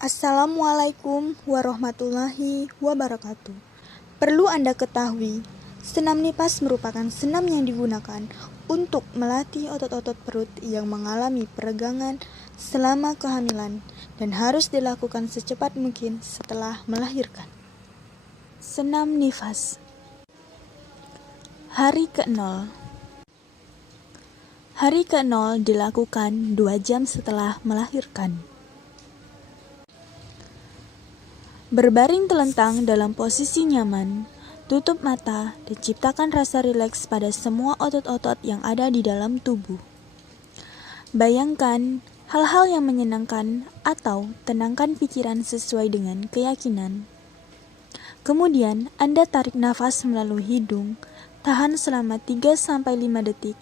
Assalamualaikum warahmatullahi wabarakatuh. Perlu Anda ketahui, senam nipas merupakan senam yang digunakan untuk melatih otot-otot perut yang mengalami peregangan selama kehamilan dan harus dilakukan secepat mungkin setelah melahirkan. Senam nifas. Hari ke-0. Hari ke-0 dilakukan 2 jam setelah melahirkan. Berbaring telentang dalam posisi nyaman, tutup mata, dan ciptakan rasa rileks pada semua otot-otot yang ada di dalam tubuh. Bayangkan hal-hal yang menyenangkan atau tenangkan pikiran sesuai dengan keyakinan. Kemudian, Anda tarik nafas melalui hidung, tahan selama 3-5 detik,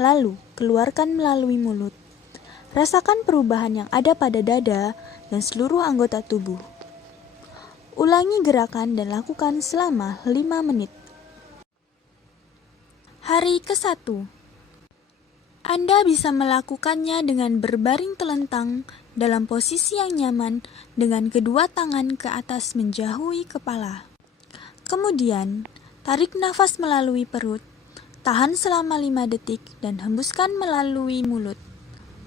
lalu keluarkan melalui mulut. Rasakan perubahan yang ada pada dada dan seluruh anggota tubuh. Ulangi gerakan dan lakukan selama 5 menit. Hari ke-1. Anda bisa melakukannya dengan berbaring telentang dalam posisi yang nyaman dengan kedua tangan ke atas menjauhi kepala. Kemudian, tarik nafas melalui perut, tahan selama 5 detik dan hembuskan melalui mulut.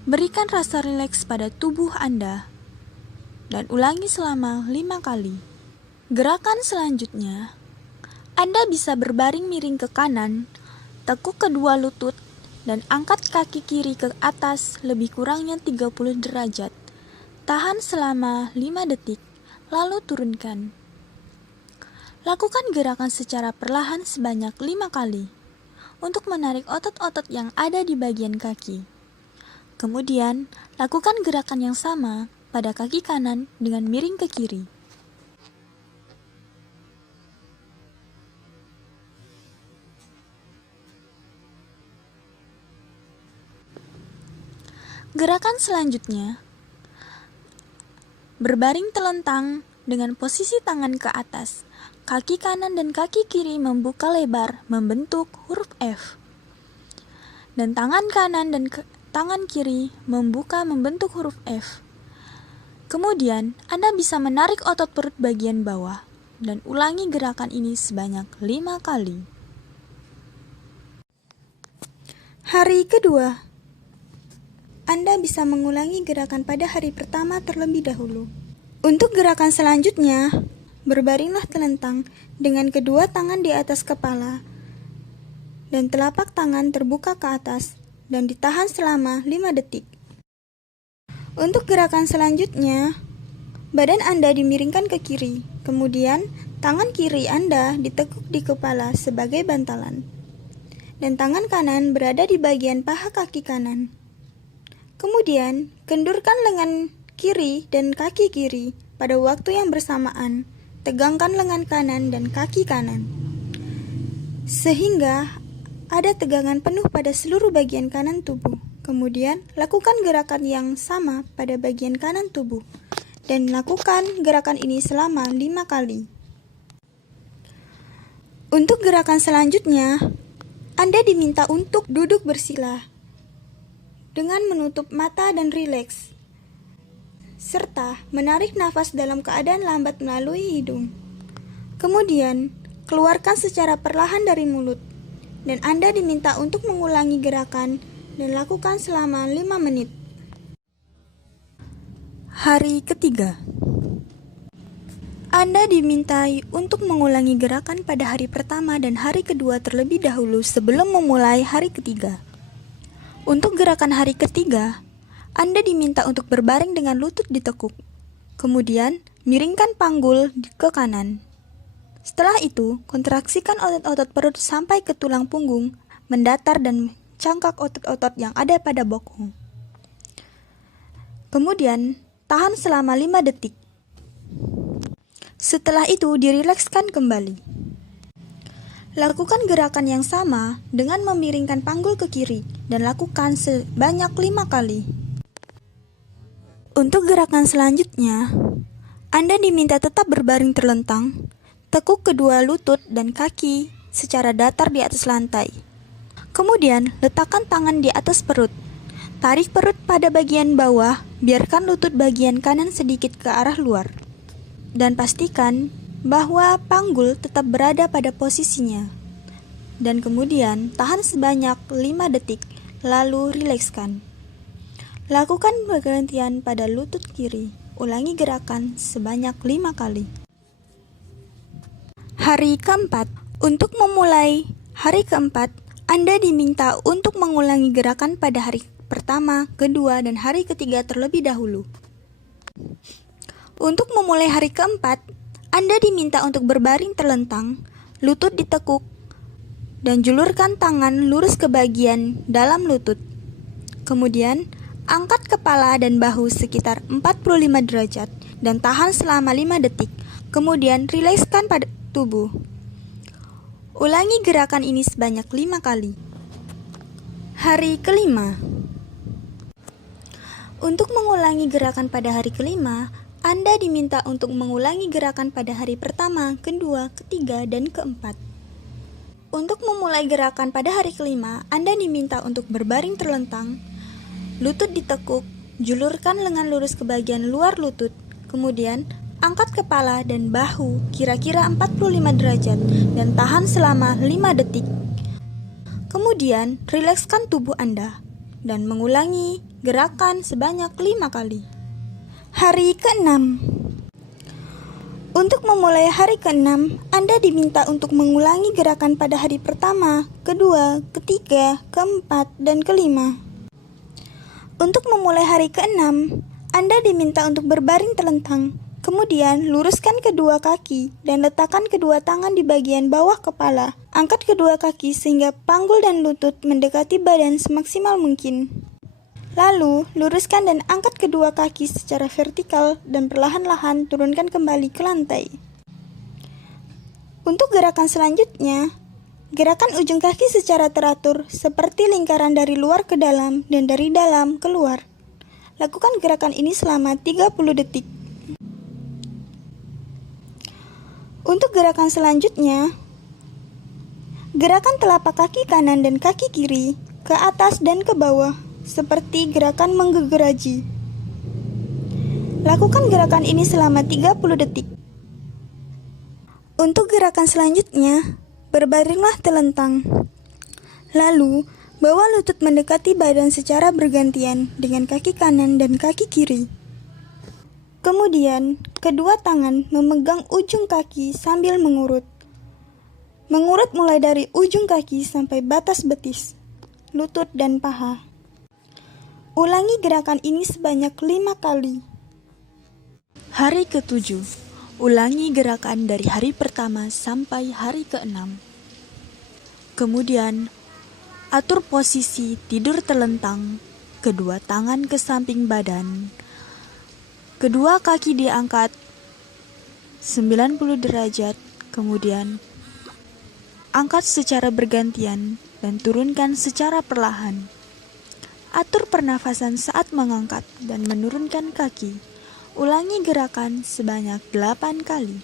Berikan rasa rileks pada tubuh Anda dan ulangi selama 5 kali. Gerakan selanjutnya, Anda bisa berbaring miring ke kanan, tekuk kedua lutut, dan angkat kaki kiri ke atas lebih kurangnya 30 derajat. Tahan selama 5 detik, lalu turunkan. Lakukan gerakan secara perlahan sebanyak 5 kali untuk menarik otot-otot yang ada di bagian kaki. Kemudian, lakukan gerakan yang sama pada kaki kanan dengan miring ke kiri. Gerakan selanjutnya, berbaring telentang dengan posisi tangan ke atas, kaki kanan dan kaki kiri membuka lebar membentuk huruf F, dan tangan kanan dan tangan kiri membuka membentuk huruf F. Kemudian, Anda bisa menarik otot perut bagian bawah, dan ulangi gerakan ini sebanyak 5 kali. Hari kedua. Anda bisa mengulangi gerakan pada hari pertama terlebih dahulu. Untuk gerakan selanjutnya, berbaringlah telentang dengan kedua tangan di atas kepala dan telapak tangan terbuka ke atas dan ditahan selama 5 detik. Untuk gerakan selanjutnya, badan Anda dimiringkan ke kiri, kemudian tangan kiri Anda ditekuk di kepala sebagai bantalan, dan tangan kanan berada di bagian paha kaki kanan. Kemudian, kendurkan lengan kiri dan kaki kiri pada waktu yang bersamaan. Tegangkan lengan kanan dan kaki kanan, sehingga ada tegangan penuh pada seluruh bagian kanan tubuh. Kemudian, lakukan gerakan yang sama pada bagian kanan tubuh, dan lakukan gerakan ini selama 5 kali. Untuk gerakan selanjutnya, Anda diminta untuk duduk bersila dengan menutup mata dan rileks, serta menarik nafas dalam keadaan lambat melalui hidung. Kemudian, keluarkan secara perlahan dari mulut, dan Anda diminta untuk mengulangi gerakan dan lakukan selama 5 menit. Hari ketiga. Anda dimintai untuk mengulangi gerakan pada hari pertama dan hari kedua terlebih dahulu sebelum memulai hari ketiga. Untuk gerakan hari ketiga, Anda diminta untuk berbaring dengan lutut ditekuk. Kemudian, miringkan panggul ke kanan. Setelah itu, kontraksikan otot-otot perut sampai ke tulang punggung, mendatar dan cangkak otot-otot yang ada pada bokong. Kemudian, tahan selama 5 detik. Setelah itu, dirilekskan kembali. Lakukan gerakan yang sama dengan memiringkan panggul ke kiri dan lakukan sebanyak 5 kali. Untuk gerakan selanjutnya, Anda diminta tetap berbaring terlentang, tekuk kedua lutut dan kaki secara datar di atas lantai. Kemudian, letakkan tangan di atas perut, Tarik perut pada bagian bawah, biarkan lutut bagian kanan sedikit ke arah luar. Dan pastikan bahwa panggul tetap berada pada posisinya. Dan kemudian tahan sebanyak 5 detik, lalu rilekskan. Lakukan pergantian pada lutut kiri. Ulangi gerakan sebanyak 5 kali. Hari keempat. Untuk memulai hari keempat, Anda diminta untuk mengulangi gerakan pada hari pertama, kedua, dan hari ketiga terlebih dahulu. Untuk memulai hari keempat, Anda diminta untuk berbaring terlentang, lutut ditekuk, dan julurkan tangan lurus ke bagian dalam lutut. Kemudian, angkat kepala dan bahu sekitar 45 derajat dan tahan selama 5 detik. Kemudian, rilekskan pada tubuh. Ulangi gerakan ini sebanyak 5 kali. Hari kelima. Untuk mengulangi gerakan pada hari kelima, Anda diminta untuk mengulangi gerakan pada hari pertama, kedua, ketiga, dan keempat. Untuk memulai gerakan pada hari kelima, Anda diminta untuk berbaring terlentang, lutut ditekuk, julurkan lengan lurus ke bagian luar lutut, kemudian angkat kepala dan bahu kira-kira 45 derajat dan tahan selama 5 detik. Kemudian, rilekskan tubuh Anda dan mengulangi gerakan sebanyak 5 kali. Hari ke-6. Untuk memulai hari ke-6, Anda diminta untuk mengulangi gerakan pada hari pertama, kedua, ketiga, keempat, dan kelima. Untuk memulai hari ke-6, Anda diminta untuk berbaring telentang. Kemudian, luruskan kedua kaki dan letakkan kedua tangan di bagian bawah kepala. Angkat kedua kaki sehingga panggul dan lutut mendekati badan semaksimal mungkin. Lalu, luruskan dan angkat kedua kaki secara vertikal dan perlahan-lahan turunkan kembali ke lantai. Untuk gerakan selanjutnya, gerakan ujung kaki secara teratur seperti lingkaran dari luar ke dalam dan dari dalam keluar. Lakukan gerakan ini selama 30 detik. Untuk gerakan selanjutnya, gerakan telapak kaki kanan dan kaki kiri ke atas dan ke bawah, seperti gerakan menggegeraji. Lakukan gerakan ini selama 30 detik. Untuk gerakan selanjutnya, berbaringlah telentang. Lalu, bawa lutut mendekati badan secara bergantian dengan kaki kanan dan kaki kiri. Kemudian, kedua tangan memegang ujung kaki sambil mengurut. Mengurut mulai dari ujung kaki sampai batas betis, lutut, dan paha. Ulangi gerakan ini sebanyak 5 kali. Hari ke-7. Ulangi gerakan dari hari pertama sampai hari ke-6. Kemudian, atur posisi tidur telentang, kedua tangan ke samping badan. Kedua kaki diangkat 90 derajat, kemudian angkat secara bergantian dan turunkan secara perlahan. Atur pernafasan saat mengangkat dan menurunkan kaki. Ulangi gerakan sebanyak 8 kali.